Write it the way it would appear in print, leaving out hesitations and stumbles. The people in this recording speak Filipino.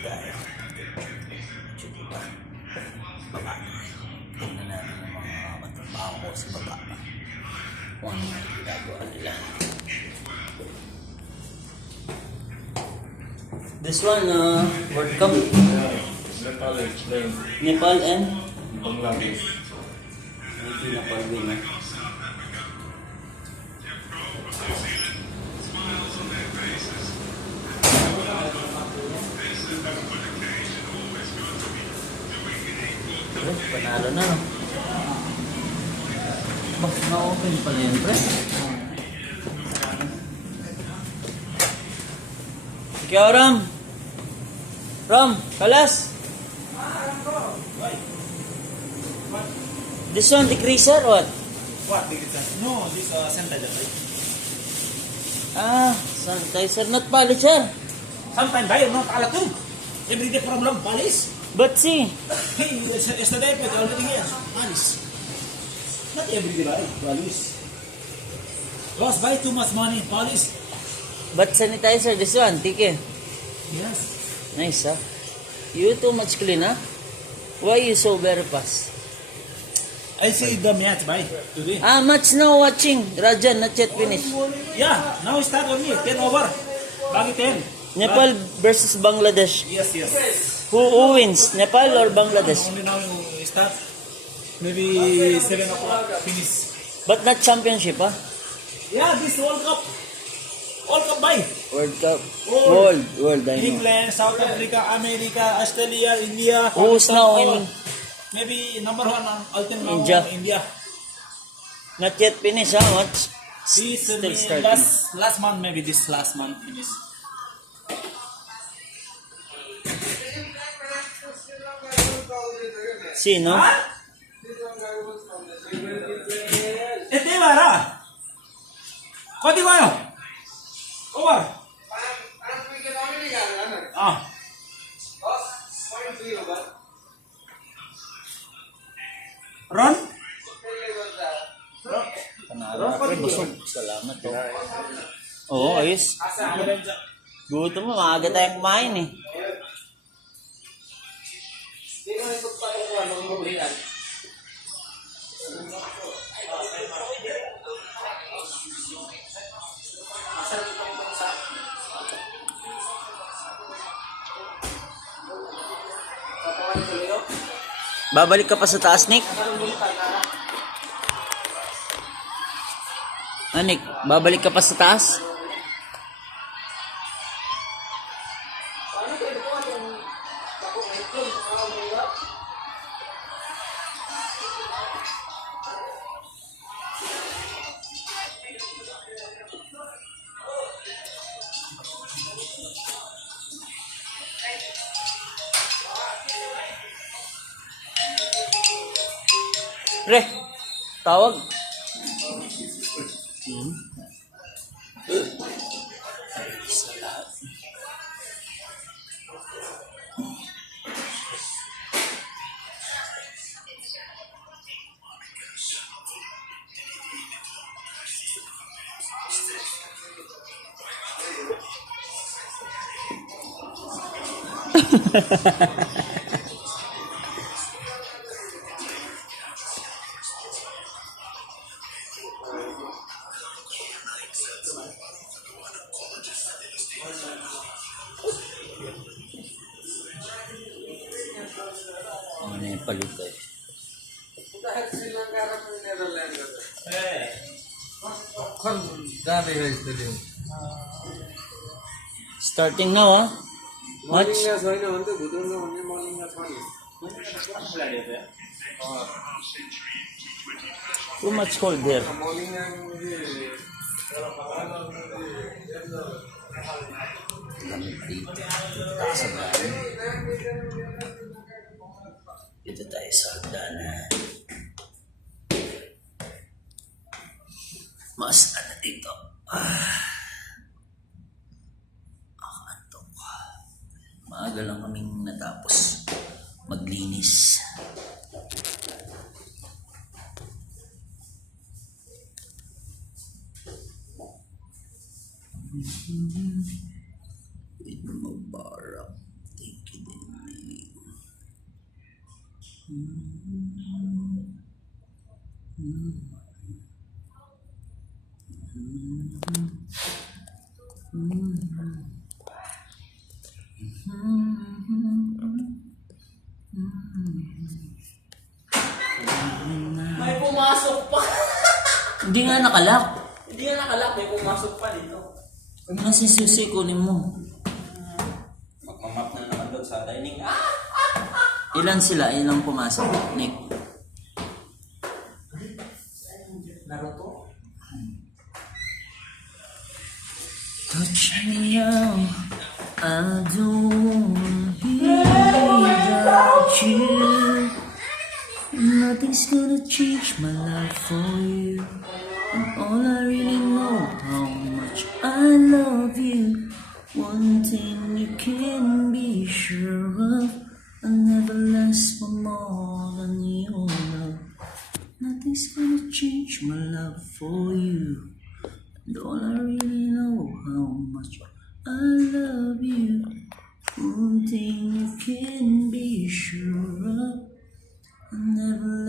tayo. Chuti pa. Baba. Tingnan natin yung mga katrabaho ko sa baba. Kung ano yung ginagawa nila. This one, World Cup. Nepal and Bangladesh. maybe Nepal win. Panalo na, no? Bak, na-open pala yun, pre. Ikaw, Ram. Ram, kalas. This one, decreaser or what? What? No, this sanitizer. Ah, sanitizer, not polisher. Sometimes buy not alat too. Everyday problem polish. But see, Hey, yesterday I already here. Polish. Not everyday buy polish. Boss buy too much money polish. but sanitizer, this one, tike. Yes. Nice, huh? You too much clean, huh? Why you so very fast? I see the match buy today. Ah, match now watching. Rajan, not yet finished. Yeah, now start only 10 over. Bagi 10. Nepal versus Bangladesh. Yes, yes. Who wins? Nepal or Bangladesh? Only now you start. Maybe 7 o'clock finish. But not championship, huh? Yeah, this World Cup. World Cup buy. World Cup. World. World, I know. England, South Africa, America, Australia, India. Who's Pakistan, now all. in- Maybe number one ultimate now India. India. Not yet finished, huh? Watch. This Still may starting. last month, maybe this last month finish. See, no? Ete bara. Koti bayo. Over. Ah. Ron? Panalo na, pre. Busog. Salamat, oh. Oo, ayos. Gutom mo, maaga tayong kumain, eh. Babalik ka pa sa taas, Nick? Ah, Nick, babalik ka pa sa taas? Pre, tawag. Ano na yung paluto, eh. Starting now, huh? Match. Too much cold there. Lamig dito. Taas ang daan. Dito tayo sa hagdanan. Mas ano dito. Antok. Maaga lang kaming natapos maglinis. Mubarak. Thank you. May pumasok pa. Hindi nga nakalak. Hindi nga nakalak, may pumasok pa dito. Kung nasisusi, kunin mo. Magmamap na naman doon sa dining. Ilan sila? Ilang pumasok? Nick? Naruto? Touch me now, I don't without you. Nothing's gonna change my life for you. And all I really know how much I love you. One thing you can be sure of, I'll never last for more than your love. Nothing's gonna change my love for you. And all I really know how much I love you. One thing you can be sure of, I'll never